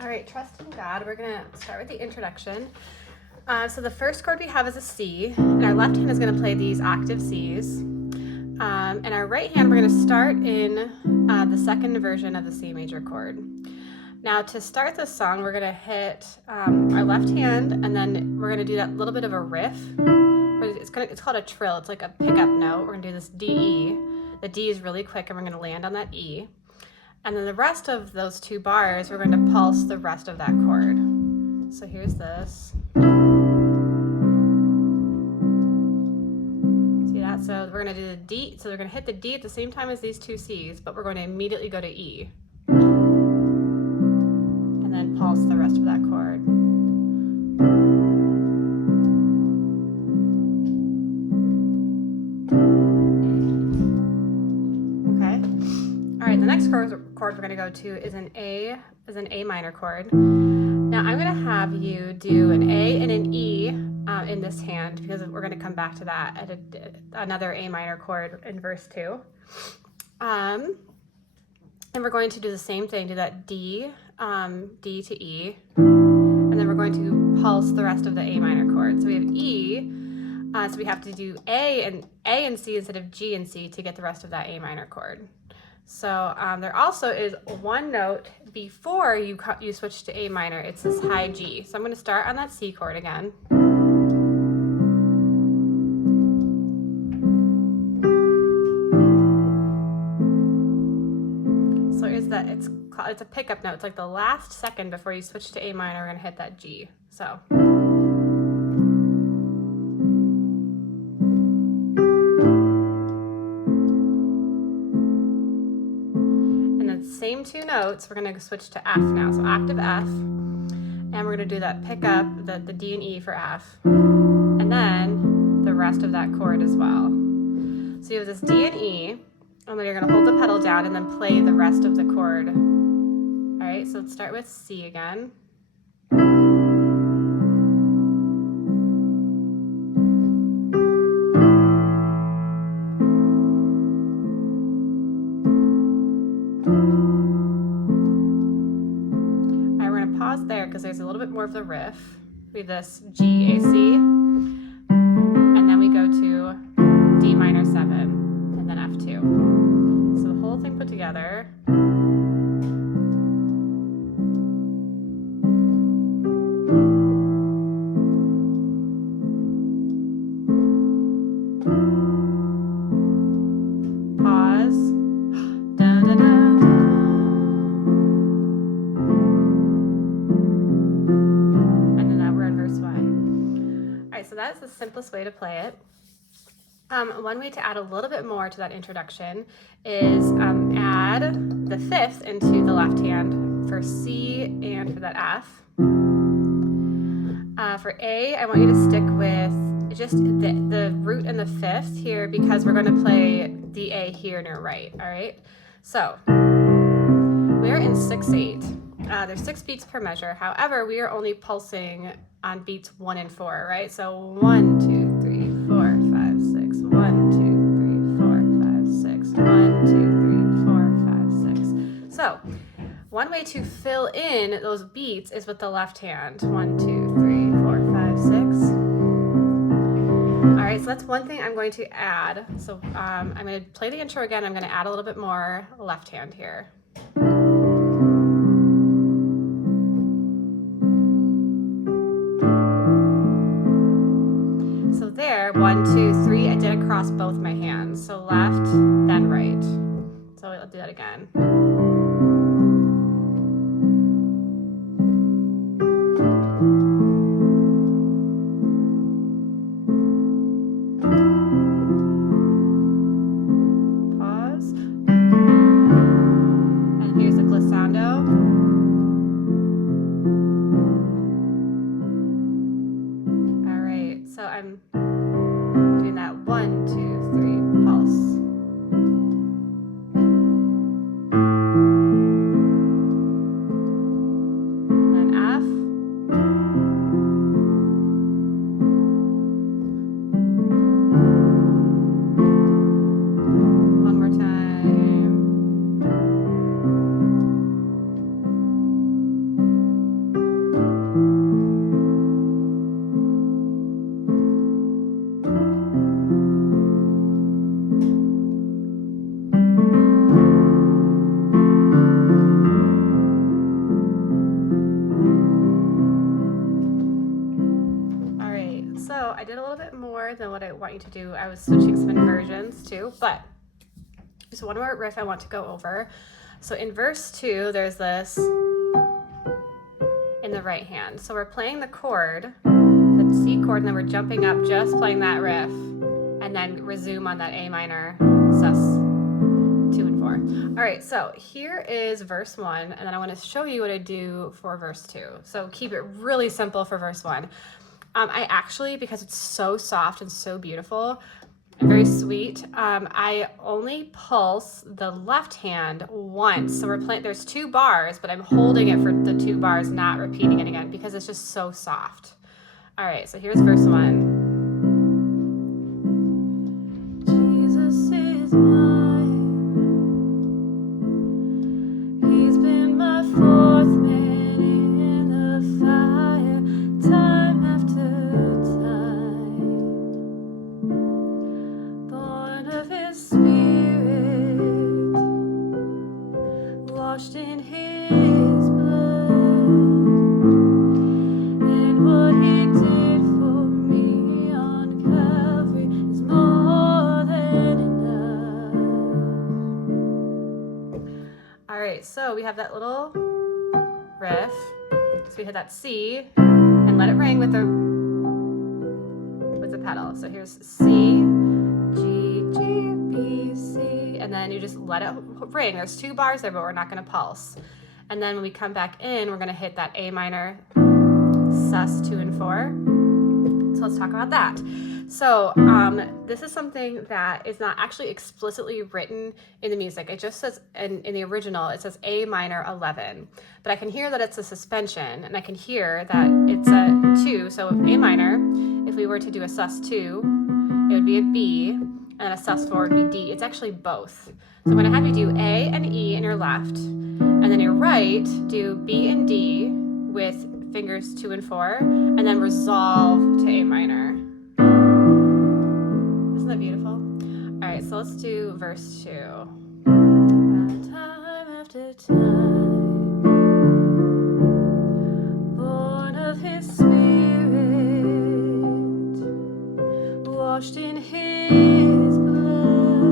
All right, trust in God. We're gonna start with the introduction. So the first chord we have is a C, and our left hand is gonna play these octave Cs. And our right hand, we're gonna start in the second version of the C major chord. Now to start this song, we're gonna hit our left hand, and then we're gonna do that little bit of a riff. It's called a trill. It's like a pickup note. We're gonna do this D, E. The D is really quick, and we're gonna land on that E. And then the rest of those two bars, we're going to pulse the rest of that chord. So here's this. See that? So we're going to do the D. So we're going to hit the D at the same time as these two C's, but we're going to immediately go to E. And then pulse the rest of that chord. All right, the next chord we're going to go to is an A minor chord. Now I'm going to have you do an A and an E in this hand, because we're going to come back to that at another A minor chord in verse 2. And we're going to do the same thing, do that D, D to E, and then we're going to pulse the rest of the A minor chord. So we have E, so we have to do A and C instead of G and C to get the rest of that A minor chord. So there also is one note before you switch to A minor. It's this high G. So I'm going to start on that C chord again. So it's a pickup note. It's like the last second before you switch to A minor. We're going to hit that G. So. Same two notes, we're going to switch to F now. So octave F, and we're going to do that pick up, the D and E for F, and then the rest of that chord as well. So you have this D and E, and then you're going to hold the pedal down and then play the rest of the chord. All right, so let's start with C again. Pause there because there's a little bit more of the riff. We have this G, A, C, and then we go to D minor 7, and then F2. So the whole thing put together. Pause. Da, da, da. So that's the simplest way to play it. One way to add a little bit more to that introduction is add the fifth into the left hand for C and for that F. For A, I want you to stick with just the root and the fifth here, because we're going to play the A here in your right, all right? So we're in 6/8. There's 6 beats per measure. However, we are only pulsing on beats 1 and 4, right? So 1, 2, 3, 4, 5, 6. 1, 2, 3, 4, 5, 6. 1, 2, 3, 4, 5, 6. So one way to fill in those beats is with the left hand. 1, 2, 3, 4, 5, 6. All right, so that's one thing I'm going to add. So I'm going to play the intro again. I'm going to add a little bit more left hand here. There, 1, 2, 3, I did across both my hands. So left, then right. So I'll do that again. Pause. And here's a glissando. All right, so I'm doing that 1, 2, 3 pulse. more than what I want you to do. I was switching some inversions too, but there's one more riff I want to go over. So in verse 2, there's this in the right hand. So we're playing the chord, the C chord, and then we're jumping up, just playing that riff, and then resume on that A minor, sus 2 and 4. All right, so here is verse 1, and then I want to show you what I do for verse 2. So keep it really simple for verse 1. I actually, because it's so soft and so beautiful and very sweet, I only pulse the left hand once. So we're playing, there's 2 bars, but I'm holding it for the 2 bars, not repeating it again because it's just so soft. All right, so here's verse 1. Jesus is mine. He's been my 4th man in the fire, time after time. Born of his spirit, washed in his blood, and what he did for me on Calvary is more than enough. All right, so we have that little riff. So we hit that C and let it ring with the pedal. So here's C, G, G, B, C, and then you just let it ring. There's 2 bars there, but we're not going to pulse. And then when we come back in, we're going to hit that A minor, sus 2 and 4. So let's talk about that. So this is something that is not actually explicitly written in the music. It just says, in the original, it says A minor 11. But I can hear that it's a suspension, and I can hear that it's a 2. So A minor, if we were to do a sus 2, it would be a B, and a sus 4 would be D. It's actually both. So I'm going to have you do A and E in your left, and then your right, do B and D with fingers 2 and 4, and then resolve to A minor. Isn't that beautiful? All right, so let's do verse 2. Time after time, born of his spirit, washed in his blood,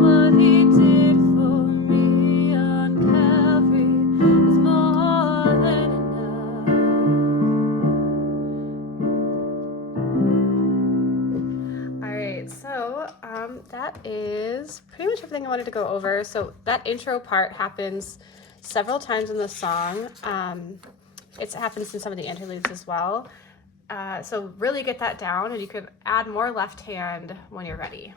what he did for me on Calvary is more than enough. All right, so that is pretty much everything I wanted to go over. So that intro part happens several times in the song. It happens in some of the interludes as well. So really get that down, and you could add more left hand when you're ready.